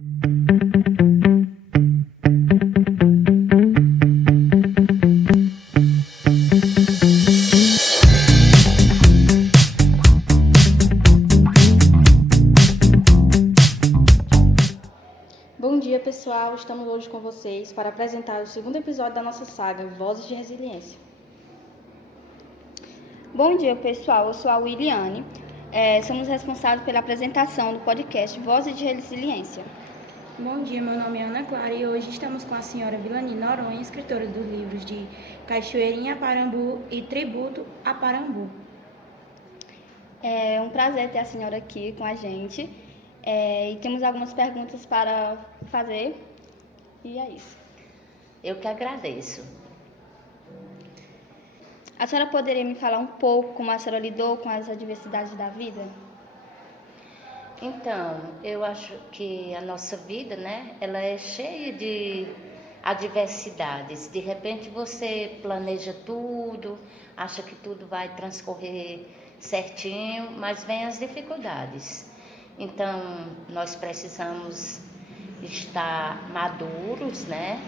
Bom dia, pessoal! Estamos hoje com vocês para apresentar o segundo episódio da nossa saga Vozes de Resiliência. Bom dia, pessoal! Eu sou a Williane. Somos responsáveis pela apresentação do podcast Vozes de Resiliência. Bom dia, meu nome é Ana Clara e hoje estamos com a senhora Vilani Noronha, escritora dos livros de Cachoeirinha Parambu e Tributo a Parambu. É um prazer ter a senhora aqui com a gente. E temos algumas perguntas para fazer, e é isso. Eu que agradeço. A senhora poderia me falar um pouco como a senhora lidou com as adversidades da vida? Então, eu acho que a nossa vida, né, ela é cheia de adversidades. De repente você planeja tudo, acha que tudo vai transcorrer certinho, mas vem as dificuldades. Então, nós precisamos estar maduros, né?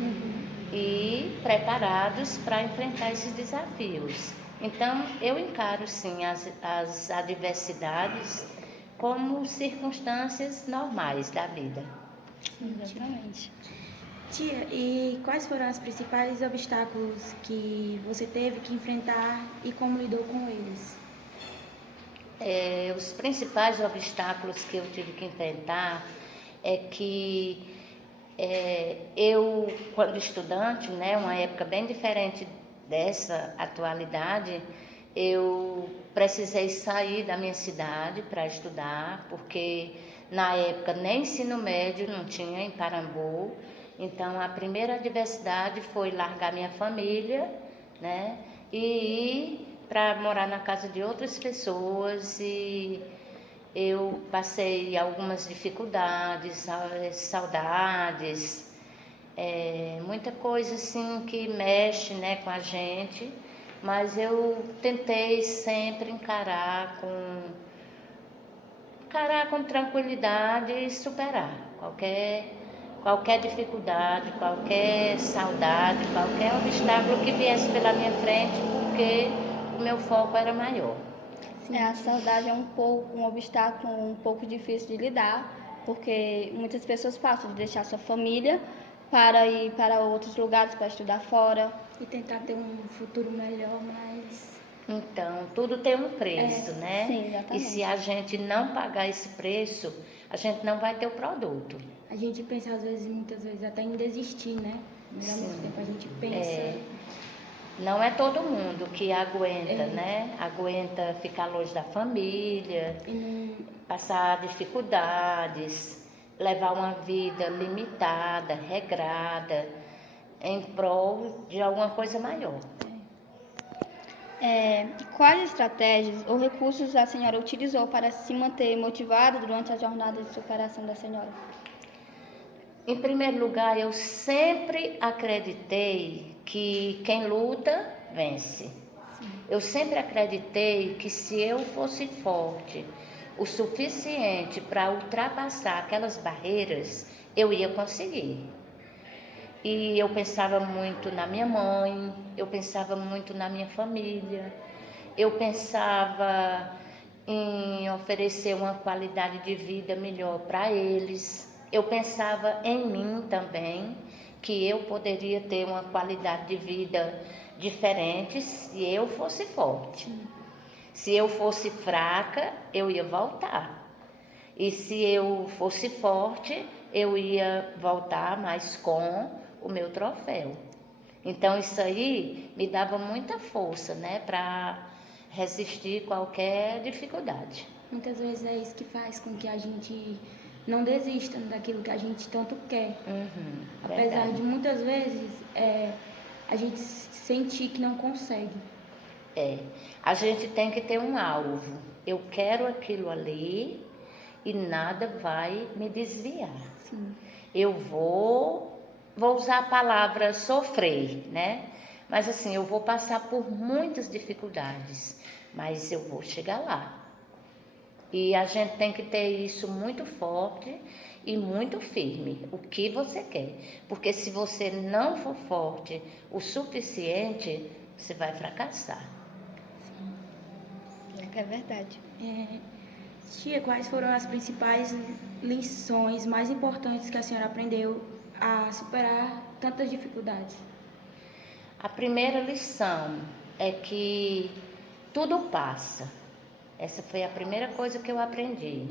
E preparados para enfrentar esses desafios. Então, eu encaro, sim, as adversidades como circunstâncias normais da vida. Exatamente. Tia, e quais foram os principais obstáculos que você teve que enfrentar e como lidou com eles? Os principais obstáculos que eu tive que enfrentar é que eu, quando estudante, né, uma época bem diferente dessa atualidade, eu precisei sair da minha cidade para estudar, porque na época nem ensino médio não tinha em Parambu. Então a primeira adversidade foi largar minha família, né, e ir para morar na casa de outras pessoas, e eu passei algumas dificuldades, saudades, muita coisa assim que mexe, né, com a gente, mas eu tentei sempre encarar com tranquilidade e superar qualquer dificuldade, qualquer saudade, qualquer obstáculo que viesse pela minha frente, porque o meu foco era maior. A saudade é um obstáculo um pouco difícil de lidar, porque muitas pessoas passam de deixar sua família para ir para outros lugares para estudar fora. E tentar ter um futuro melhor, mas... Então, tudo tem um preço, né? Sim, exatamente. E se a gente não pagar esse preço, a gente não vai ter o produto. A gente pensa, muitas vezes, até em desistir, né? Mas ao mesmo tempo a gente pensa... Não é todo mundo que aguenta, né? Aguenta ficar longe da família, passar dificuldades, levar uma vida limitada, regrada, em prol de alguma coisa maior. Quais estratégias ou recursos a senhora utilizou para se manter motivada durante a jornada de superação da senhora? Em primeiro lugar, eu sempre acreditei que quem luta, vence. Eu sempre acreditei que se eu fosse forte o suficiente para ultrapassar aquelas barreiras, eu ia conseguir. E eu pensava muito na minha mãe, eu pensava muito na minha família, eu pensava em oferecer uma qualidade de vida melhor para eles. Eu pensava em mim também, que eu poderia ter uma qualidade de vida diferente se eu fosse forte. Se eu fosse fraca, eu ia voltar. E se eu fosse forte, eu ia voltar, mas com o meu troféu. Então isso aí me dava muita força, né, para resistir qualquer dificuldade. Muitas vezes é isso que faz com que a gente não desista daquilo que a gente tanto quer. Apesar de muitas vezes a gente sentir que não consegue. A gente tem que ter um alvo. Eu quero aquilo ali e nada vai me desviar. Sim. Eu vou usar a palavra sofrer, né? Mas assim, eu vou passar por muitas dificuldades, mas eu vou chegar lá. E a gente tem que ter isso muito forte e muito firme o que você quer. Porque se você não for forte o suficiente, você vai fracassar. É verdade. Tia, quais foram as principais lições mais importantes que a senhora aprendeu a superar tantas dificuldades? A primeira lição é que tudo passa. Essa foi a primeira coisa que eu aprendi.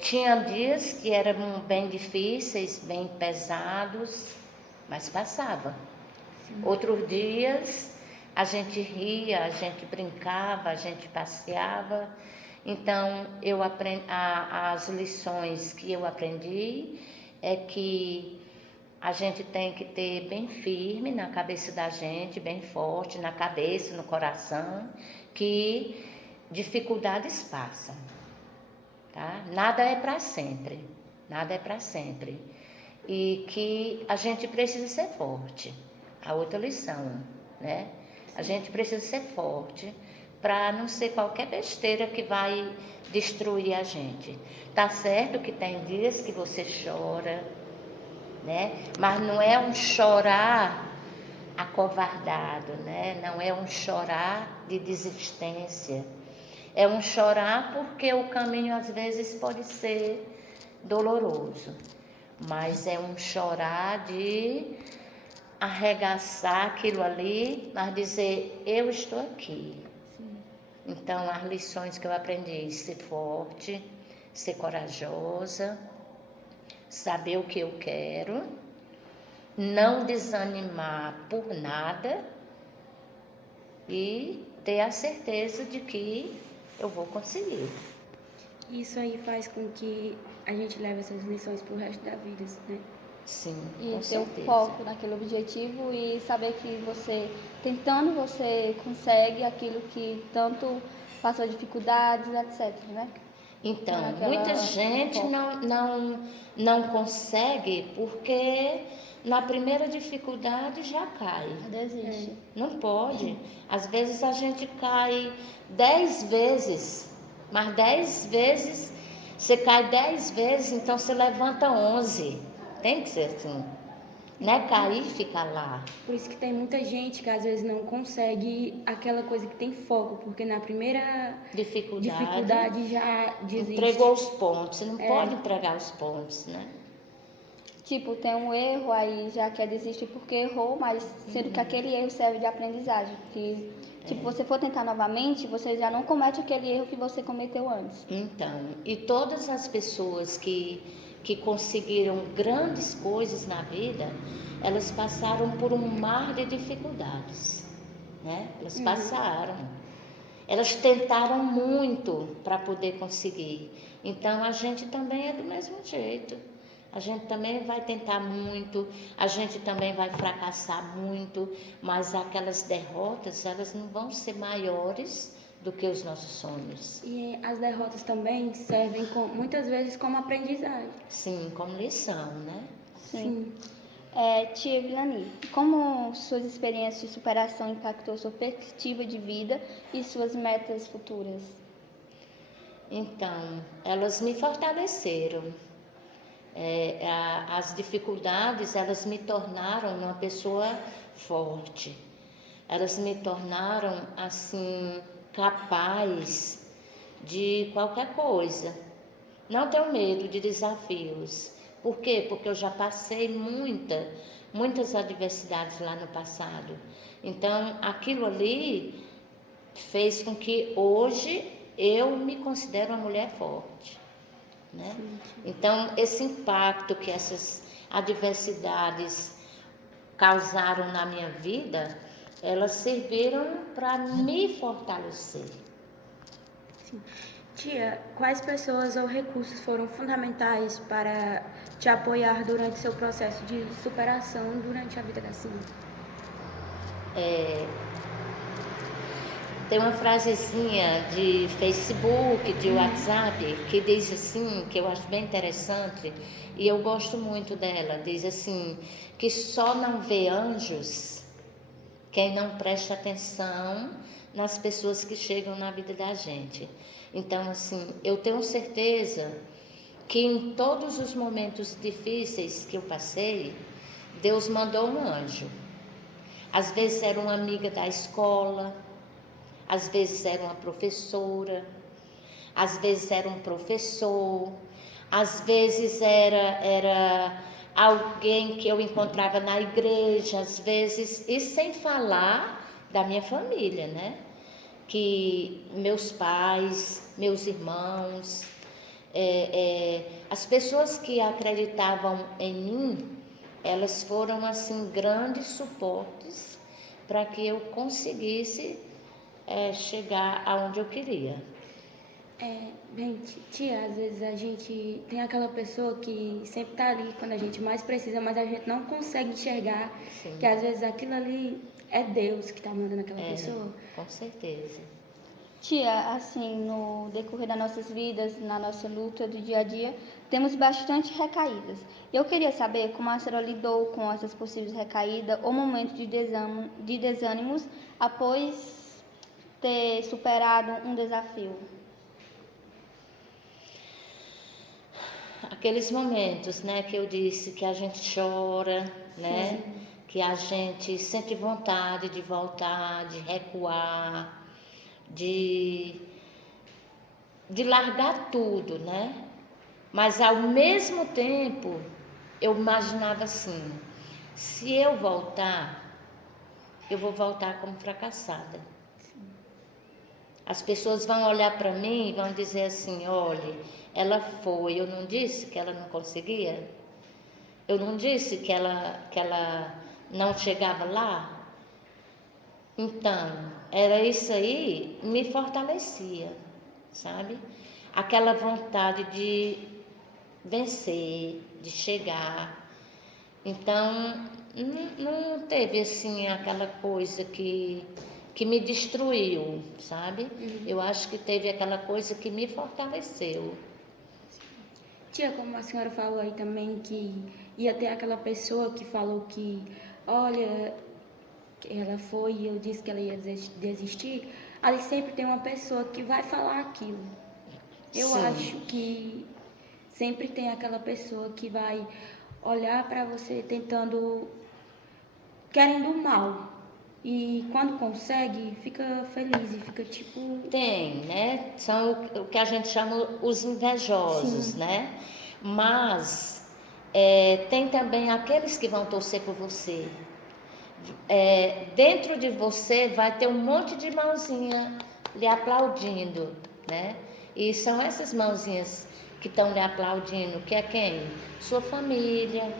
Tinha dias que eram bem difíceis, bem pesados, mas passava. Sim. Outros dias a gente ria, a gente brincava, a gente passeava. Então, as lições que eu aprendi é que a gente tem que ter bem firme na cabeça da gente, bem forte na cabeça, no coração, que dificuldades passam, tá? Nada é para sempre, nada é para sempre. E que a gente precisa ser forte. A outra lição, né? A gente precisa ser forte para não ser qualquer besteira que vai destruir a gente. Tá certo que tem dias que você chora, né? Mas não é um chorar acovardado, né? Não é um chorar de desistência. É um chorar porque o caminho às vezes pode ser doloroso, mas é um chorar de arregaçar aquilo ali, mas dizer, eu estou aqui. Sim. Então, as lições que eu aprendi, ser forte, ser corajosa, saber o que eu quero, não desanimar por nada e ter a certeza de que eu vou conseguir. Isso aí faz com que a gente leve essas lições pro resto da vida, né? Sim, e com ter certeza. um foco naquele objetivo e saber que você, tentando, você consegue aquilo que tanto passou dificuldades, etc, né? Então, Naquela muita gente não consegue porque na primeira dificuldade já cai. Desiste. Não pode. Às vezes a gente cai 10 vezes, mas 10 vezes, você cai 10 vezes, então você levanta 11. Tem que ser assim. Não é cair e ficar lá. Por isso que tem muita gente que às vezes não consegue aquela coisa que tem foco, porque na primeira dificuldade já desiste. Entregou os pontos. Você não pode entregar os pontos, né? Tipo, tem um erro, aí já quer desistir porque errou, mas sendo que aquele erro serve de aprendizagem. Que, tipo, você for tentar novamente, você já não comete aquele erro que você cometeu antes. Então, e todas as pessoas que conseguiram grandes coisas na vida, elas passaram por um mar de dificuldades, né? Elas passaram. Elas tentaram muito para poder conseguir. Então, a gente também é do mesmo jeito. A gente também vai tentar muito, a gente também vai fracassar muito, mas aquelas derrotas, elas não vão ser maiores do que os nossos sonhos. E as derrotas também servem muitas vezes como aprendizagem. Sim, como lição, né? Sim. Tia Vilani, como suas experiências de superação impactou sua perspectiva de vida e suas metas futuras? Então, elas me fortaleceram. As dificuldades, elas me tornaram uma pessoa forte. Elas me tornaram, assim, capaz de qualquer coisa. Não tenho medo de desafios. Por quê? Porque eu já passei muitas adversidades lá no passado. Então, aquilo ali fez com que hoje eu me considero uma mulher forte, né? Então, esse impacto que essas adversidades causaram na minha vida, elas serviram para me fortalecer. Sim. Tia, quais pessoas ou recursos foram fundamentais para te apoiar durante seu processo de superação durante a vida da senhora? Tem uma frasezinha de Facebook, de WhatsApp, que diz assim, que eu acho bem interessante, e eu gosto muito dela. Diz assim, que só não vê anjos quem não presta atenção nas pessoas que chegam na vida da gente. Então, assim, eu tenho certeza que em todos os momentos difíceis que eu passei, Deus mandou um anjo. Às vezes era uma amiga da escola, às vezes era uma professora, às vezes era um professor, às vezes era alguém que eu encontrava na igreja, às vezes, e sem falar da minha família, né? Que meus pais, meus irmãos, as pessoas que acreditavam em mim, elas foram assim grandes suportes para que eu conseguisse chegar aonde eu queria. Bem, tia, às vezes a gente tem aquela pessoa que sempre tá ali quando a gente mais precisa, mas a gente não consegue enxergar. Sim. Que às vezes aquilo ali é Deus que tá mandando aquela pessoa. Com certeza. Tia, assim, no decorrer das nossas vidas, na nossa luta do dia a dia, temos bastante recaídas. Eu queria saber como a senhora lidou com essas possíveis recaídas ou momentos de desânimos após ter superado um desafio. Aqueles momentos, né, que eu disse que a gente chora, né, que a gente sente vontade de voltar, de recuar, de largar tudo, né? Mas ao mesmo tempo eu imaginava assim, se eu voltar, eu vou voltar como fracassada. As pessoas vão olhar para mim e vão dizer assim, olha, ela foi, eu não disse que ela não conseguia? Eu não disse que ela não chegava lá? Então, era isso aí, me fortalecia, sabe? Aquela vontade de vencer, de chegar. Então, não teve assim aquela coisa que me destruiu, sabe? Eu acho que teve aquela coisa que me fortaleceu. Tia, como a senhora falou aí também que ia ter aquela pessoa que falou que, olha, ela foi e eu disse que ela ia desistir, ali sempre tem uma pessoa que vai falar aquilo. Eu Sim. acho que sempre tem aquela pessoa que vai olhar para você querendo o mal. E quando consegue, fica feliz e fica tipo... Tem, né? São o que a gente chama os invejosos, Sim. né? Mas tem também aqueles que vão torcer por você. Dentro de você vai ter um monte de mãozinha lhe aplaudindo, né? E são essas mãozinhas que estão lhe aplaudindo, que é quem? Sua família,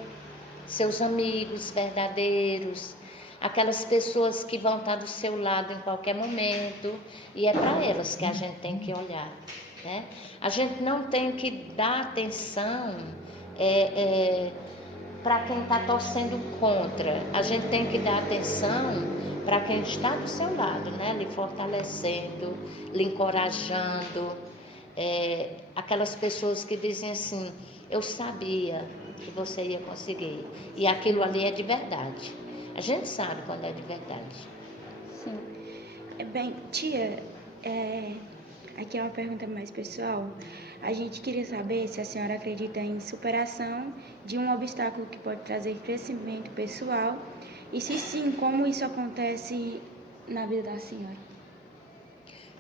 seus amigos verdadeiros, aquelas pessoas que vão estar do seu lado em qualquer momento, e é para elas que a gente tem que olhar, né? A gente não tem que dar atenção para quem está torcendo contra, a gente tem que dar atenção para quem está do seu lado, né? Lhe fortalecendo, lhe encorajando, aquelas pessoas que dizem assim, eu sabia que você ia conseguir, e aquilo ali é de verdade. A gente sabe quando é de verdade. Sim. Bem, tia, aqui é uma pergunta mais pessoal. A gente queria saber se a senhora acredita em superação de um obstáculo que pode trazer crescimento pessoal e se sim, como isso acontece na vida da senhora.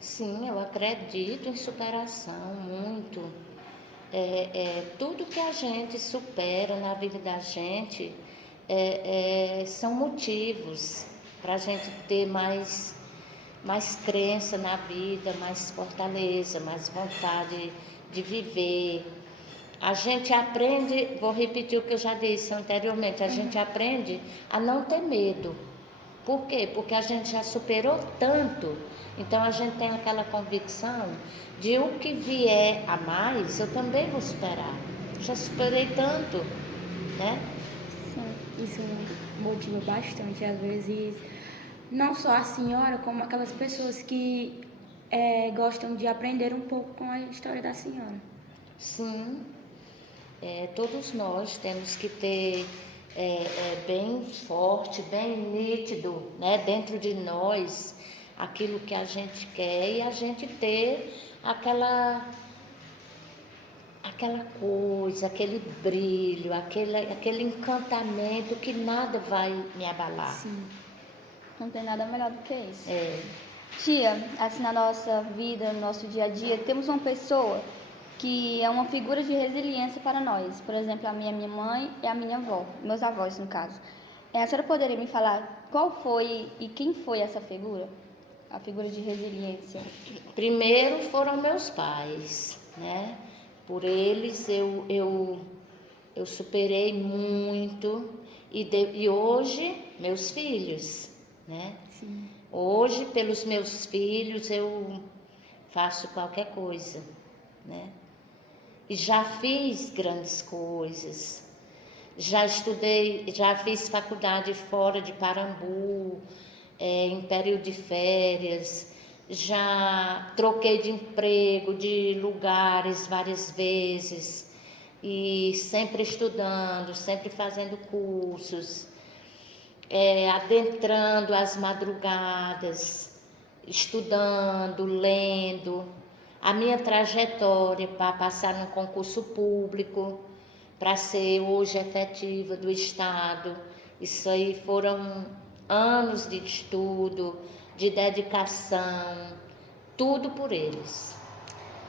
Sim, eu acredito em superação, muito. Tudo que a gente supera na vida da gente são motivos para a gente ter mais crença na vida, mais fortaleza, mais vontade de viver. A gente aprende, vou repetir o que eu já disse anteriormente, a gente aprende a não ter medo. Por quê? Porque a gente já superou tanto, então a gente tem aquela convicção de o que vier a mais, eu também vou superar. Já superei tanto, né? Sim, isso motiva bastante, às vezes, não só a senhora, como aquelas pessoas que gostam de aprender um pouco com a história da senhora. Sim, todos nós temos que ter bem forte, bem nítido, né, dentro de nós, aquilo que a gente quer e a gente ter aquela coisa, aquele brilho, aquele encantamento que nada vai me abalar. Sim. Não tem nada melhor do que isso. É, Tia, assim na nossa vida, no nosso dia a dia, temos uma pessoa que é uma figura de resiliência para nós. Por exemplo, a minha mãe e a minha avó, meus avós no caso. A senhora poderia me falar qual foi e quem foi essa figura? A figura de resiliência. primeiro foram meus pais, né? Por eles eu superei muito e hoje meus filhos, né? Sim. Hoje pelos meus filhos eu faço qualquer coisa, né? E já fiz grandes coisas, já estudei, já fiz faculdade fora de Parambu, em período de férias, já troquei de emprego, de lugares várias vezes, e sempre estudando, sempre fazendo cursos, adentrando as madrugadas, estudando, lendo. A minha trajetória para passar num concurso público, para ser hoje efetiva do Estado, isso aí foram anos de estudo, de dedicação, tudo por eles,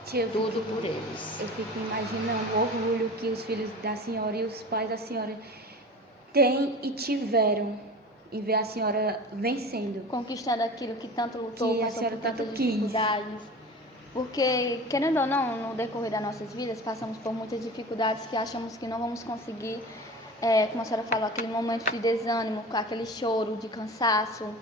Tia, tudo por eles. eu fico imaginando o orgulho que os filhos da senhora e os pais da senhora têm e tiveram em ver a senhora vencendo. Conquistando aquilo que tanto lutou, Que a passou senhora por tantas tanto quis. dificuldades. Porque, querendo ou não, no decorrer das nossas vidas, passamos por muitas dificuldades que achamos que não vamos conseguir, como a senhora falou, aquele momento de desânimo, aquele choro, de cansaço.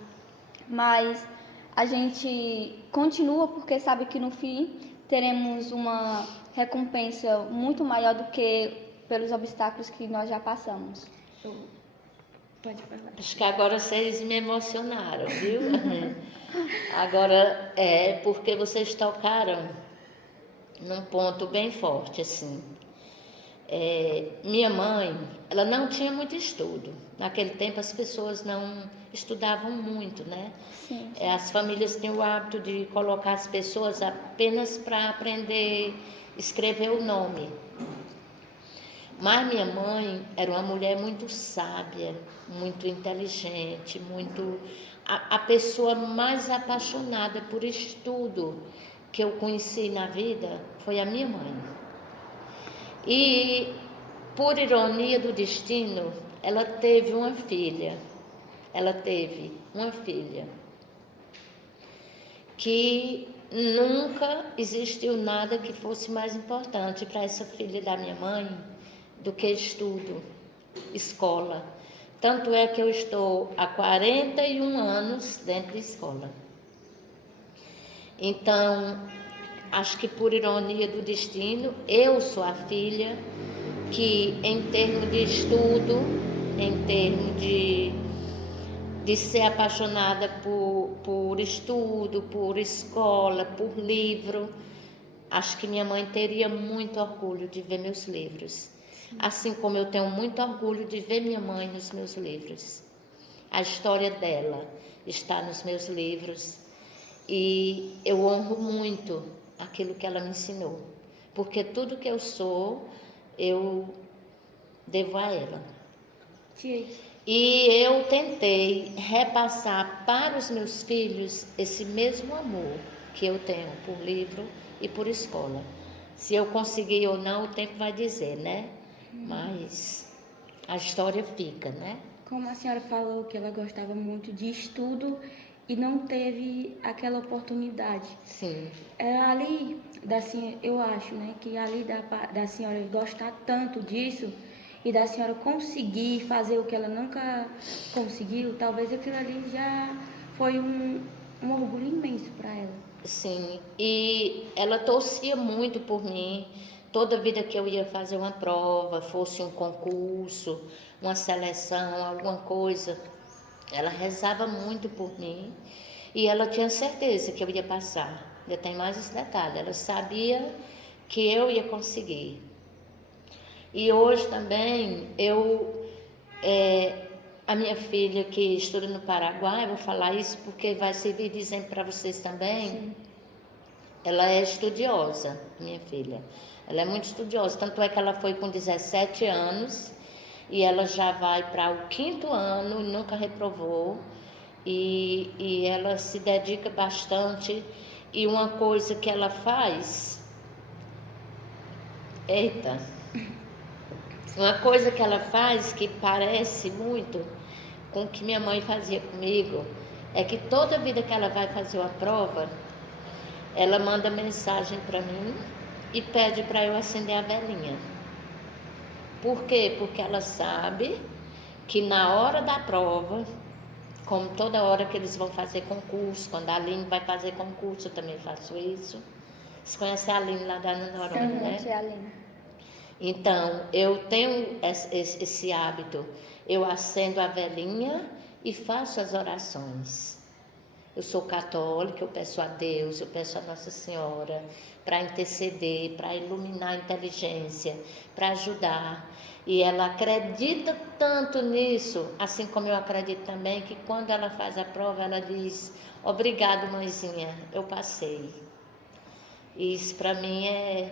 Mas a gente continua porque sabe que no fim teremos uma recompensa muito maior do que pelos obstáculos que nós já passamos. Pode falar. Acho que agora vocês me emocionaram, viu? Agora porque vocês tocaram num ponto bem forte, assim. Minha mãe, ela não tinha muito estudo. Naquele tempo as pessoas não estudavam muito, né? Sim. As famílias tinham o hábito de colocar as pessoas apenas para aprender a escrever o nome. Mas minha mãe era uma mulher muito sábia, muito inteligente, a pessoa mais apaixonada por estudo que eu conheci na vida foi a minha mãe. E, por ironia do destino, ela teve uma filha. Que nunca existiu nada que fosse mais importante para essa filha da minha mãe do que estudo, escola. Tanto é que eu estou há 41 anos dentro de escola. Então, acho que por ironia do destino, eu sou a filha que, em termos de estudo, em termos de ser apaixonada por estudo, por escola, por livro, acho que minha mãe teria muito orgulho de ver meus livros. Assim como eu tenho muito orgulho de ver minha mãe nos meus livros. A história dela está nos meus livros e eu honro muito aquilo que ela me ensinou, porque tudo que eu sou, eu devo a ela. Tia, E eu tentei repassar para os meus filhos esse mesmo amor que eu tenho por livro e por escola. Se eu conseguir ou não, o tempo vai dizer, né? Mas a história fica, né? como a senhora falou que ela gostava muito de estudo e não teve aquela oportunidade. Sim. Ali, eu acho, né, que ali da senhora gostar tanto disso e da senhora conseguir fazer o que ela nunca conseguiu, talvez aquilo ali já foi um orgulho imenso para ela. Sim, e ela torcia muito por mim. Toda vida que eu ia fazer uma prova, fosse um concurso, uma seleção, alguma coisa, ela rezava muito por mim e ela tinha certeza que eu ia passar. Ainda tem mais esse detalhe, ela sabia que eu ia conseguir. E hoje também, a minha filha que estuda no Paraguai, eu vou falar isso porque vai servir de exemplo para vocês também. Sim. Ela é estudiosa, minha filha. Ela é muito estudiosa, tanto é que ela foi com 17 anos e ela já vai para o 5º ano, nunca reprovou. E ela se dedica bastante. E uma coisa que ela faz, uma coisa que ela faz que parece muito com o que minha mãe fazia comigo, é que toda vida que ela vai fazer uma prova, ela manda mensagem para mim e pede para eu acender a velinha. Por quê? Porque ela sabe que na hora da prova, como toda hora que eles vão fazer concurso, quando a Aline vai fazer concurso, eu também faço isso. Você conhece a Aline lá da Noronha, né? Sim, Aline. Então, eu tenho esse hábito. Eu acendo a velinha e faço as orações. Eu sou católica, eu peço a Deus, eu peço a Nossa Senhora para interceder, para iluminar a inteligência, para ajudar. E ela acredita tanto nisso, assim como eu acredito também, que quando ela faz a prova, ela diz: obrigado, mãezinha, eu passei. E isso para mim é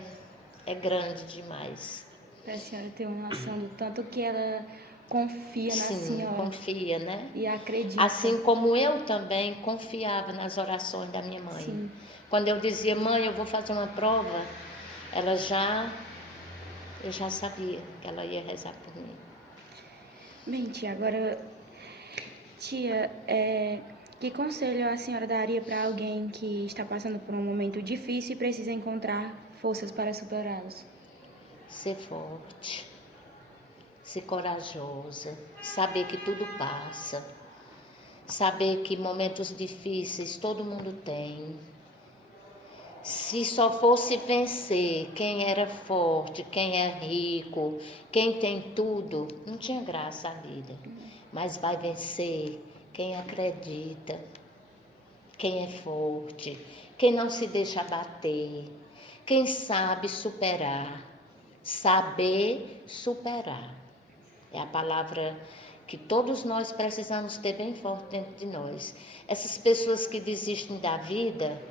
grande demais. Para a senhora ter uma noção do tanto que ela confia na Sim, senhora. confia, né? E acredita. Assim como eu também confiava nas orações da minha mãe. Sim. Quando eu dizia: mãe, eu vou fazer uma prova, eu já sabia que ela ia rezar por mim. Bem, tia, agora, que conselho a senhora daria para alguém que está passando por um momento difícil e precisa encontrar forças para superá-los? Ser forte, ser corajosa, saber que tudo passa, saber que momentos difíceis todo mundo tem. Se só fosse vencer quem era forte, quem é rico, quem tem tudo, não tinha graça a vida. Mas vai vencer quem acredita, quem é forte, quem não se deixa abater, quem sabe superar. Saber superar é a palavra que todos nós precisamos ter bem forte dentro de nós. Essas pessoas que desistem da vida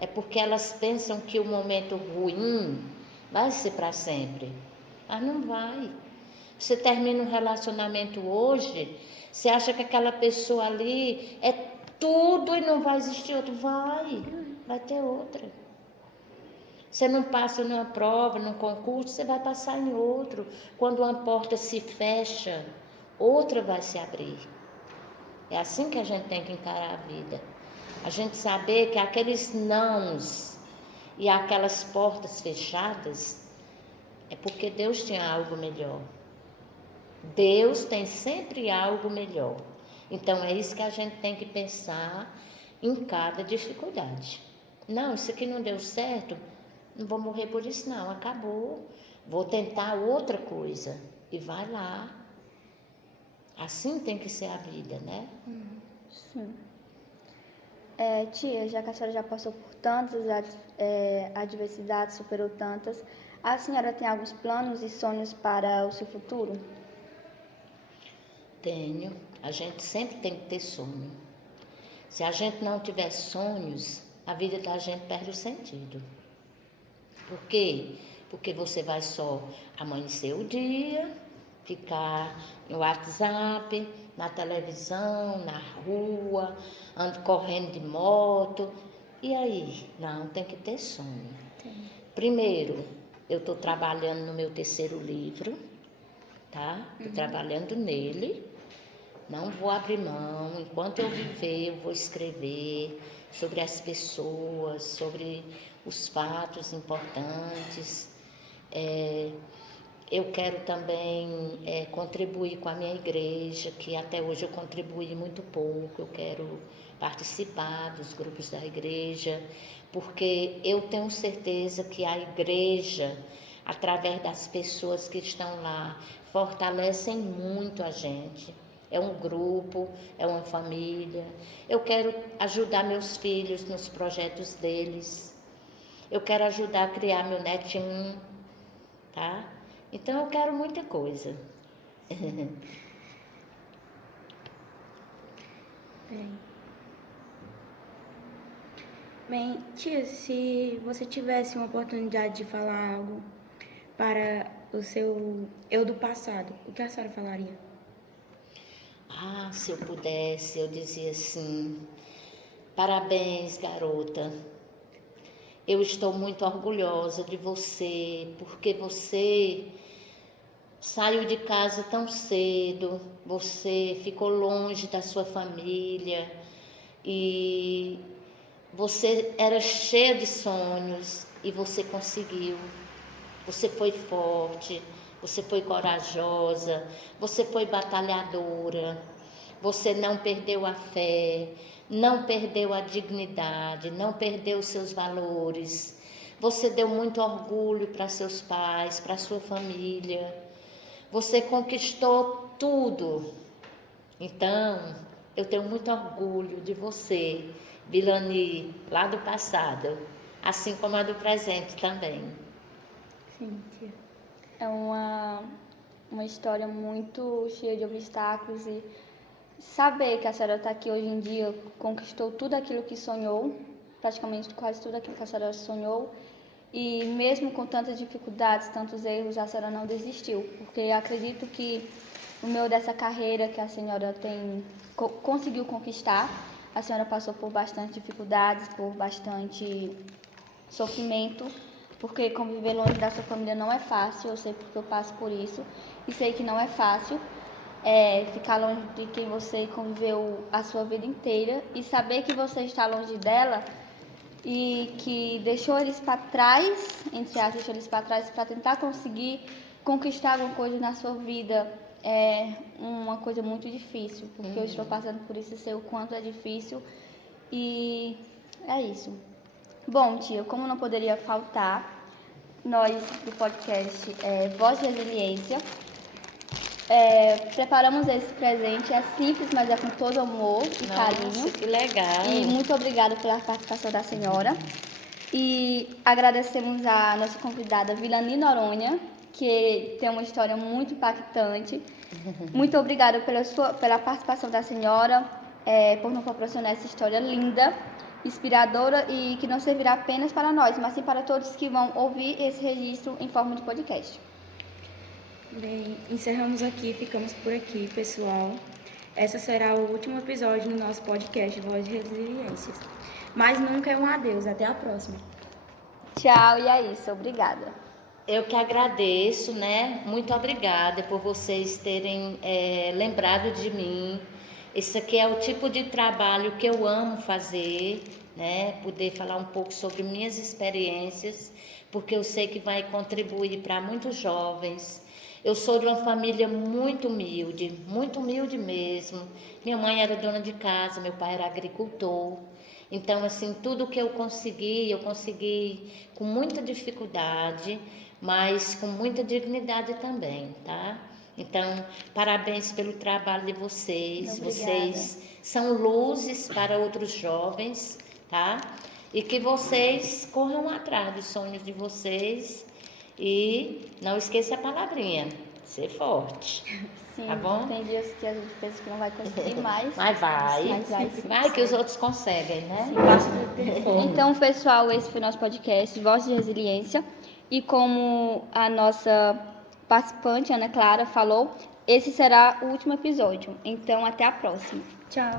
é porque elas pensam que o momento ruim vai ser para sempre. Mas não vai. Você termina um relacionamento hoje, você acha que aquela pessoa ali é tudo e não vai existir outro. Vai ter outra. Você não passa numa prova, num concurso, você vai passar em outro. Quando uma porta se fecha, outra vai se abrir. É assim que a gente tem que encarar a vida. A gente saber que aqueles nãos e aquelas portas fechadas é porque Deus tinha algo melhor. Deus tem sempre algo melhor. Então é isso que a gente tem que pensar em cada dificuldade. Não, isso aqui não deu certo, não vou morrer por isso não, acabou. Vou tentar outra coisa. E vai lá. Assim tem que ser a vida, né? Sim. Tia, já que a senhora já passou por tantas adversidades, superou tantas, a senhora tem alguns planos e sonhos para o seu futuro? Tenho. A gente sempre tem que ter sonho. Se a gente não tiver sonhos, a vida da gente perde o sentido. Por quê? Porque você vai só amanhecer o dia, ficar no WhatsApp, na televisão, na rua, ando correndo de moto. E aí? Não, tem que ter sonho. Primeiro, eu estou trabalhando no meu 3º livro, tá? Estou trabalhando nele. Não vou abrir mão. Enquanto eu viver, eu vou escrever sobre as pessoas, sobre os fatos importantes. Eu quero também contribuir com a minha igreja, que até hoje eu contribuí muito pouco. Eu quero participar dos grupos da igreja, porque eu tenho certeza que a igreja, através das pessoas que estão lá, fortalecem muito a gente. É um grupo, é uma família. Eu quero ajudar meus filhos nos projetos deles. Eu quero ajudar a criar meu netinho, tá? Então eu quero muita coisa. Bem, Bem, tia, se você tivesse uma oportunidade de falar algo para o seu eu do passado, o que a senhora falaria? Ah, se eu pudesse, eu dizia assim: parabéns, garota. Eu estou muito orgulhosa de você, porque você saiu de casa tão cedo, você ficou longe da sua família e você era cheia de sonhos e você conseguiu. Você foi forte, você foi corajosa, você foi batalhadora, você não perdeu a fé, não perdeu a dignidade, não perdeu os seus valores. Você deu muito orgulho para seus pais, para sua família. Você conquistou tudo. Então, eu tenho muito orgulho de você, Vilani, lá do passado, assim como a do presente também. Sim, tia. É uma história muito cheia de obstáculos e saber que a senhora está aqui hoje em dia, conquistou tudo aquilo que sonhou, praticamente quase tudo aquilo que a senhora sonhou, e mesmo com tantas dificuldades, tantos erros, a senhora não desistiu, porque acredito que no meio dessa carreira que a senhora conseguiu conquistar, a senhora passou por bastante dificuldades, por bastante sofrimento, porque conviver longe da sua família não é fácil, eu sei porque eu passo por isso, e sei que não é fácil ficar longe de quem você conviveu a sua vida inteira e saber que você está longe dela e que deixou eles para trás, entre aspas, deixou eles para trás para tentar conseguir conquistar alguma coisa na sua vida é uma coisa muito difícil, porque eu estou passando por isso e sei o quanto é difícil e é isso. Bom, tia, como não poderia faltar, nós do podcast Voz de Resiliência preparamos esse presente, é simples, mas é com todo amor e carinho. Nossa, que legal! E muito obrigada pela participação da senhora. E agradecemos a nossa convidada Vilani Noronha, que tem uma história muito impactante. Muito obrigada pela participação da senhora, por nos proporcionar essa história linda, inspiradora e que não servirá apenas para nós, mas sim para todos que vão ouvir esse registro em forma de podcast. Bem, encerramos aqui, ficamos por aqui, pessoal. Esse será o último episódio do nosso podcast Voz de Resiliência. Mas nunca é um adeus, até a próxima. Tchau, e é isso, obrigada. Eu que agradeço, né? Muito obrigada por vocês terem lembrado de mim. Esse aqui é o tipo de trabalho que eu amo fazer, né? Poder falar um pouco sobre minhas experiências, porque eu sei que vai contribuir para muitos jovens. Eu sou de uma família muito humilde mesmo. Minha mãe era dona de casa, meu pai era agricultor. Então, assim, tudo que eu consegui com muita dificuldade, mas com muita dignidade também, tá? Então, parabéns pelo trabalho de vocês. Obrigada. Vocês são luzes para outros jovens, tá? E que vocês corram atrás dos sonhos de vocês e não esqueça a palavrinha, ser forte. Sim, tá bom? Tem dias que a gente pensa que não vai conseguir mais. Mas vai. Mas vai sim. Vai que os outros conseguem, né? Basta ter fome. Então, pessoal, esse foi o nosso podcast Voz de Resiliência. E como a nossa participante, Ana Clara, falou, esse será o último episódio. Então, até a próxima. Tchau.